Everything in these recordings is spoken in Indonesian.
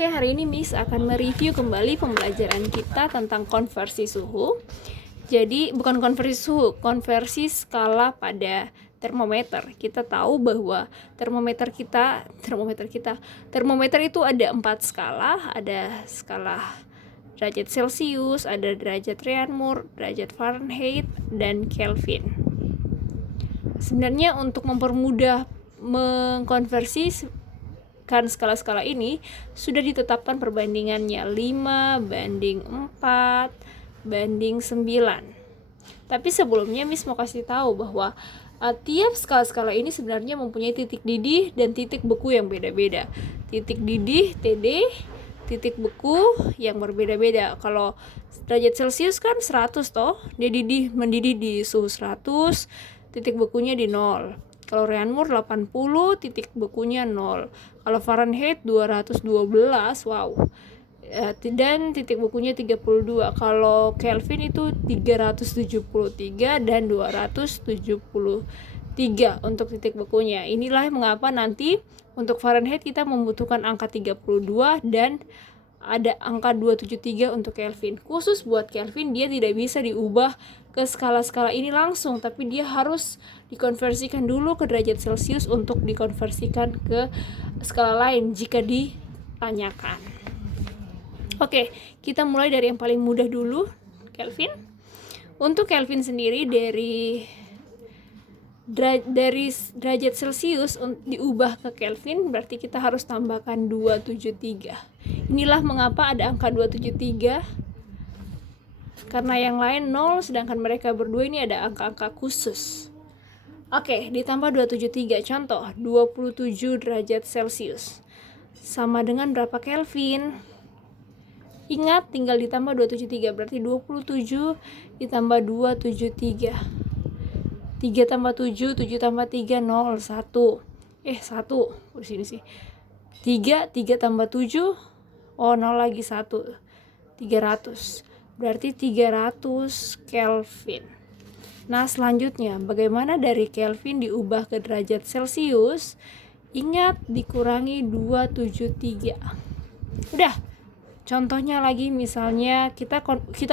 Oke, hari ini Miss akan mereview kembali pembelajaran kita tentang konversi suhu. Jadi, bukan konversi suhu, konversi skala pada termometer. Kita tahu bahwa termometer itu ada 4 skala, ada skala derajat Celcius, ada derajat Reaumur, derajat Fahrenheit, dan Kelvin. Sebenarnya untuk mempermudah mengkonversi skala-skala ini sudah ditetapkan perbandingannya 5:4:9. Tapi sebelumnya Miss mau kasih tahu bahwa tiap skala-skala ini sebenarnya mempunyai titik didih dan titik beku yang beda-beda. Titik didih TD, titik beku yang berbeda-beda. Kalau derajat Celcius kan 100 toh, dia mendidih di suhu 100, titik bekunya di 0. Kalau Reaumur 80, titik bekunya 0. Kalau Fahrenheit 212, wow. Dan titik bekunya 32. Kalau Kelvin itu 373 dan 273 untuk titik bekunya. Inilah mengapa nanti untuk Fahrenheit kita membutuhkan angka 32 dan ada angka 273 untuk Kelvin. Khusus buat Kelvin, dia tidak bisa diubah ke skala-skala ini langsung, tapi dia harus dikonversikan dulu ke derajat Celcius untuk dikonversikan ke skala lain jika ditanyakan. Oke, kita mulai dari yang paling mudah dulu, Kelvin. Untuk Kelvin sendiri dari derajat Celcius diubah ke Kelvin, berarti kita harus tambahkan 273. Inilah mengapa ada angka 273, karena yang lain 0, sedangkan mereka berdua ini ada angka-angka khusus. Oke, ditambah 273, contoh 27 derajat Celcius sama dengan berapa Kelvin? Ingat, tinggal ditambah 273, berarti 27 ditambah 273. 3 tambah 7, 7 tambah 3, 0, 1. 1, di sini sih. 3 tambah 7, 0 lagi 1. 300. Berarti 300 Kelvin. Nah, selanjutnya, bagaimana dari Kelvin diubah ke derajat Celcius? Ingat, dikurangi 273. Udah. Contohnya lagi, misalnya kita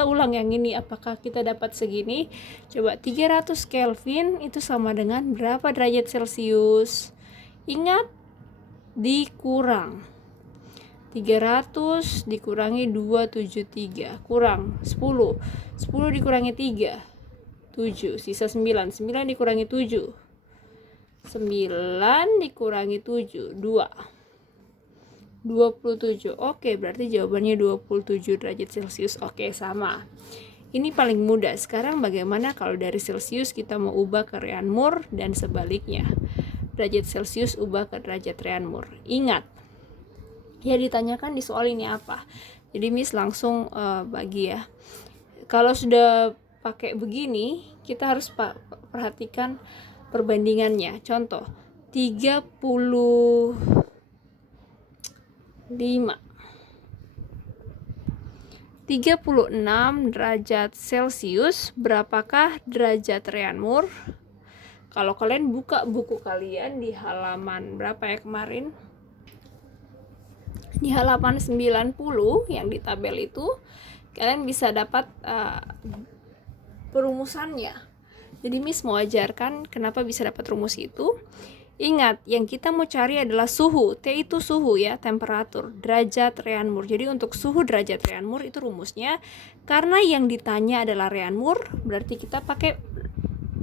ulang yang ini, apakah kita dapat segini? Coba 300 Kelvin itu sama dengan berapa derajat Celcius? Ingat, dikurang 300 dikurangi 273, kurang 10 dikurangi 3, 7, sisa 9 dikurangi 7, 9 dikurangi 7, 2, 27. Oke, berarti jawabannya 27 derajat Celcius. Oke, sama. Ini paling mudah. Sekarang bagaimana kalau dari Celcius kita mau ubah ke Reaumur dan sebaliknya? Derajat Celcius ubah ke derajat Reaumur. Ingat, ya ditanyakan di soal ini apa. Jadi Miss langsung bagi ya. Kalau sudah pakai begini, kita harus perhatikan perbandingannya. Contoh, 36 derajat Celcius, berapakah derajat Reaumur? Kalau kalian buka buku kalian di halaman berapa ya kemarin? Di halaman 90 yang di tabel itu, kalian bisa dapat perumusannya. Jadi Miss mau ajarkan kenapa bisa dapat rumus itu. Ingat, yang kita mau cari adalah suhu. T itu suhu ya, temperatur, derajat Reaumur. Jadi untuk suhu derajat Reaumur itu rumusnya, karena yang ditanya adalah Reaumur, berarti kita pakai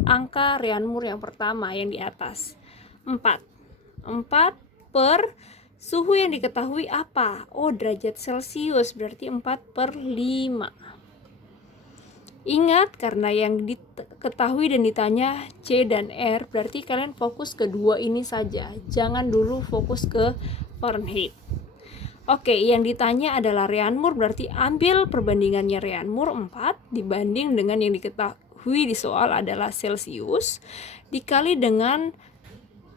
angka Reaumur yang pertama yang di atas. 4 per suhu yang diketahui apa? Oh, derajat Celcius, berarti 4/5. Ingat, karena yang diketahui dan ditanya C dan R, berarti kalian fokus ke dua ini saja. Jangan dulu fokus ke Fahrenheit. Oke, yang ditanya adalah Reaumur, berarti ambil perbandingannya Reaumur 4 dibanding dengan yang diketahui di soal adalah Celcius dikali dengan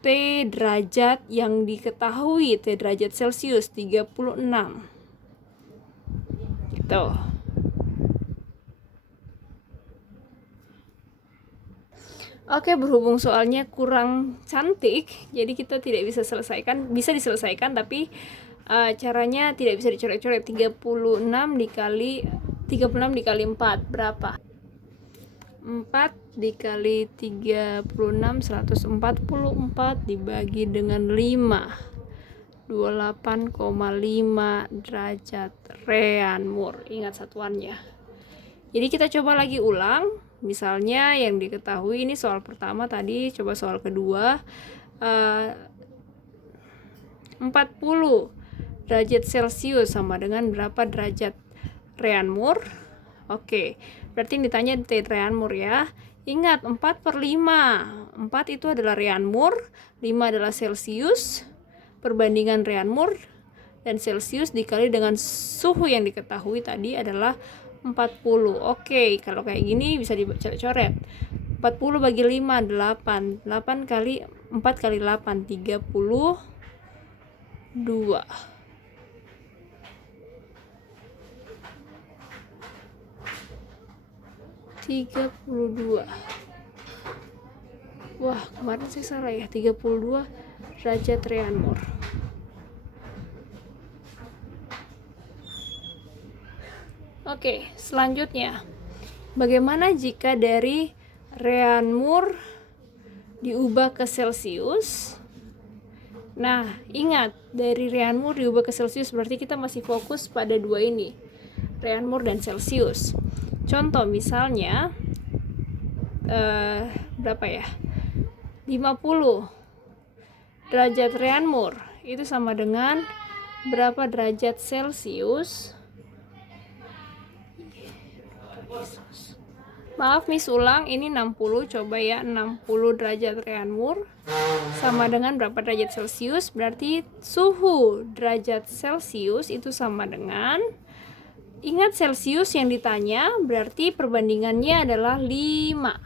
T derajat yang diketahui, T derajat Celcius 36. Gitu. Oke, berhubung soalnya kurang cantik, jadi kita tidak bisa selesaikan. Bisa diselesaikan, tapi Caranya tidak bisa dicoret-coret. 36 dikali 4 berapa? 4 dikali 36 144 dibagi dengan 5 28,5 derajat Reanmoor. Ingat satuannya. Jadi kita coba lagi ulang. Misalnya yang diketahui ini soal pertama tadi, coba soal kedua. 40 derajat Celcius sama dengan berapa derajat Reanmoor? Oke, berarti ditanya di Reanmoor ya. Ingat 4/5. 4 itu adalah Reanmoor, 5 adalah Celcius. Perbandingan Reanmoor dan Celcius dikali dengan suhu yang diketahui tadi adalah 40. Oke, kalau kayak gini bisa dicoret. 40 bagi 5 8. 8 kali 4 kali 8 32. 32. Wah, kemarin saya salah ya. 32 derajat Reanmoor. Oke, selanjutnya. Bagaimana jika dari Reanmoor diubah ke Celcius? Nah, ingat, dari Reanmoor diubah ke Celcius berarti kita masih fokus pada dua ini, Reanmoor dan Celcius. Contoh misalnya berapa ya? 50 derajat Reanmoor itu sama dengan berapa derajat Celcius? Maaf Miss ulang, ini 60, coba ya, 60 derajat Reanmoor sama dengan berapa derajat Celcius? Berarti suhu derajat Celcius itu sama dengan, ingat Celcius yang ditanya, berarti perbandingannya adalah 5.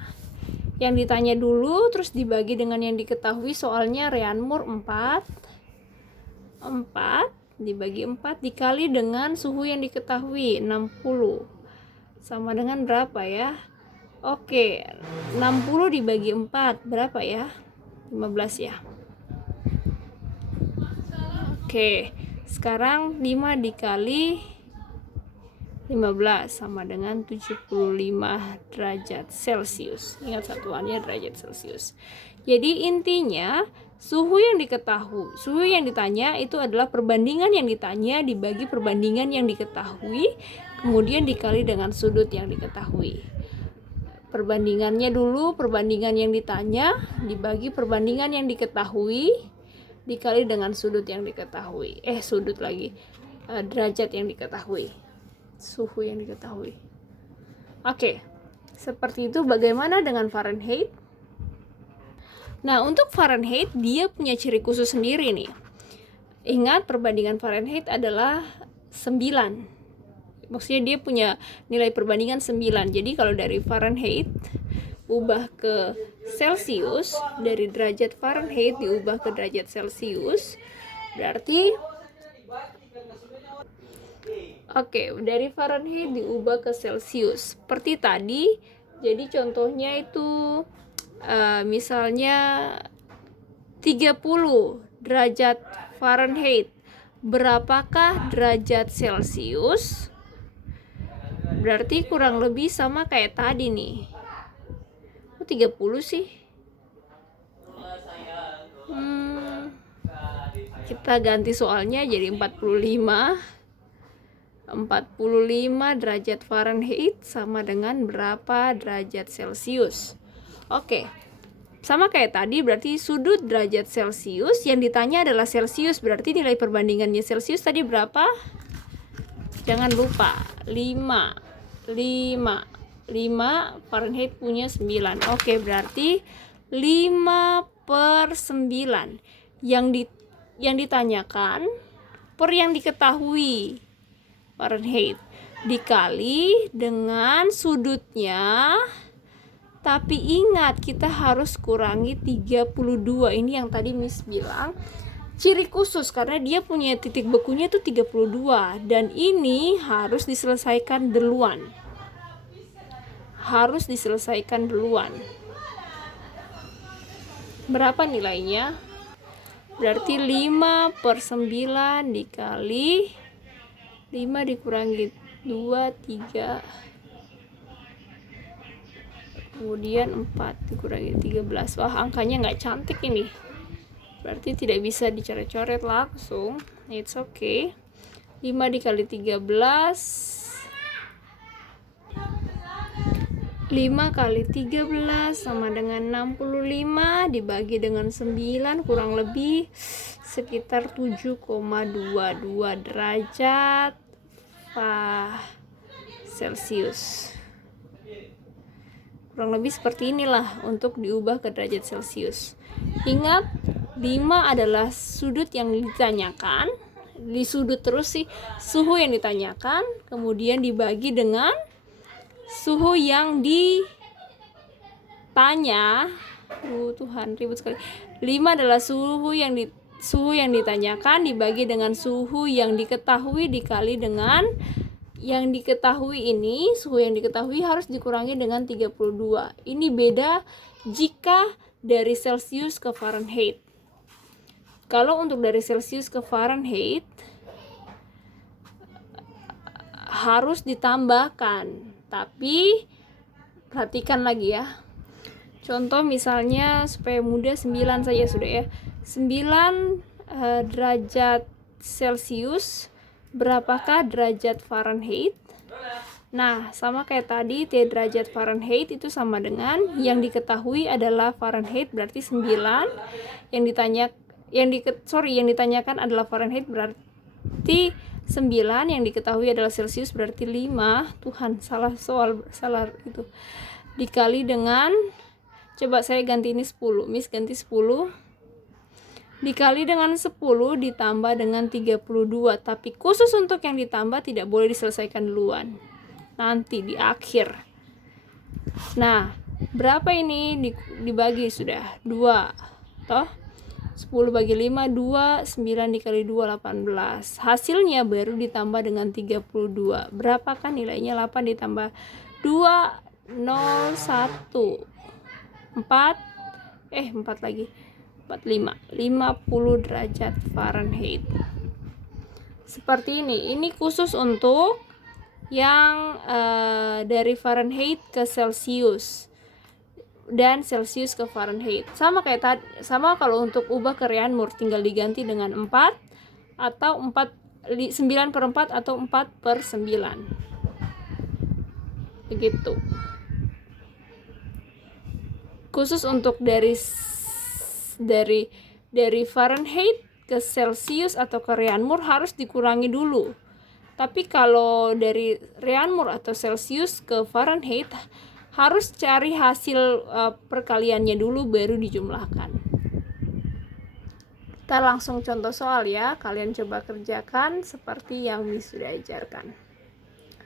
Yang ditanya dulu terus dibagi dengan yang diketahui, soalnya Reanmoor 4 dibagi 4 dikali dengan suhu yang diketahui 60 sama dengan berapa ya? Oke, 60 dibagi 4 berapa ya? 15 ya. Oke, sekarang 5 dikali 15 sama dengan 75 derajat Celcius. Ingat satuannya derajat Celcius. Jadi intinya suhu yang diketahui, suhu yang ditanya itu adalah perbandingan yang ditanya dibagi perbandingan yang diketahui, kemudian dikali dengan sudut yang diketahui. Perbandingannya dulu, perbandingan yang ditanya dibagi perbandingan yang diketahui dikali dengan sudut yang diketahui. Sudut lagi. Derajat yang diketahui. Suhu yang diketahui. Oke. Seperti itu. Bagaimana dengan Fahrenheit? Nah, untuk Fahrenheit dia punya ciri khusus sendiri nih. Ingat, perbandingan Fahrenheit adalah 9. Maksudnya dia punya nilai perbandingan 9. Jadi kalau dari Fahrenheit ubah ke Celcius, dari derajat Fahrenheit diubah ke derajat Celcius, berarti dari Fahrenheit diubah ke Celcius. Seperti tadi, jadi contohnya itu misalnya 30 derajat Fahrenheit. Berapakah derajat Celcius? Berarti kurang lebih sama kayak tadi nih. 30 sih. Kita ganti soalnya jadi 45 derajat Fahrenheit sama dengan berapa derajat Celcius. Oke. Sama kayak tadi, berarti sudut derajat Celcius yang ditanya adalah Celcius, berarti nilai perbandingannya Celcius tadi berapa? Jangan lupa 5 Fahrenheit punya 9. Oke, berarti 5/9 yang ditanyakan per yang diketahui Fahrenheit dikali dengan sudutnya. Tapi ingat, kita harus kurangi 32. Ini yang tadi Miss bilang ciri khusus, karena dia punya titik bekunya itu 32. Dan ini harus diselesaikan duluan. Berapa nilainya? berarti 5/9 dikali 5 dikurangi 2, 3, kemudian 4 dikurangi 13. Wah, angkanya nggak cantik ini, berarti tidak bisa dicoret-coret langsung. It's okay. 5 dikali 13, 5 kali 13 sama dengan 65 dibagi dengan 9 kurang lebih sekitar 7,22 derajat Celcius. Kurang lebih seperti inilah untuk diubah ke derajat Celcius. Ingat, 5 adalah sudut yang ditanyakan, di sudut terus sih, suhu yang ditanyakan, kemudian dibagi dengan suhu yang ditanya. Tuhan, ribut sekali. 5 adalah suhu yang ditanyakan dibagi dengan suhu yang diketahui dikali dengan yang diketahui. Ini suhu yang diketahui harus dikurangi dengan 32. Ini beda jika dari Celcius ke Fahrenheit. Kalau untuk dari Celcius ke Fahrenheit harus ditambahkan. Tapi perhatikan lagi ya. Contoh misalnya supaya mudah 9 saja sudah ya. 9 derajat Celcius berapakah derajat Fahrenheit? Nah, sama kayak tadi, T derajat Fahrenheit itu sama dengan yang diketahui adalah Fahrenheit berarti 9. Yang ditanyakan adalah Fahrenheit berarti 9, yang diketahui adalah Celcius berarti 5. Tuhan, salah itu. Dikali dengan, coba saya ganti ini 10, Miss ganti 10. Dikali dengan 10 ditambah dengan 32. Tapi khusus untuk yang ditambah tidak boleh diselesaikan duluan, nanti di akhir. Nah, berapa ini dibagi sudah? 2. Toh? 10 bagi 5, 2, 9 dikali 2, 18. Hasilnya baru ditambah dengan 32. Berapakah nilainya? 8 ditambah 2, 0, 1, 4 lagi, 45, 50 derajat Fahrenheit. Seperti ini. Ini khusus untuk yang dari Fahrenheit ke Celcius dan Celcius ke Fahrenheit. Sama kayak tadi, sama kalau untuk ubah ke Reaumur tinggal diganti dengan 4 atau 9/4 atau 4/9. Begitu. Khusus untuk dari Fahrenheit ke Celcius atau ke Reaumur harus dikurangi dulu. Tapi kalau dari Reaumur atau Celcius ke Fahrenheit harus cari hasil perkaliannya dulu baru dijumlahkan. Kita langsung contoh soal ya. Kalian coba kerjakan seperti yang Miss sudah ajarkan.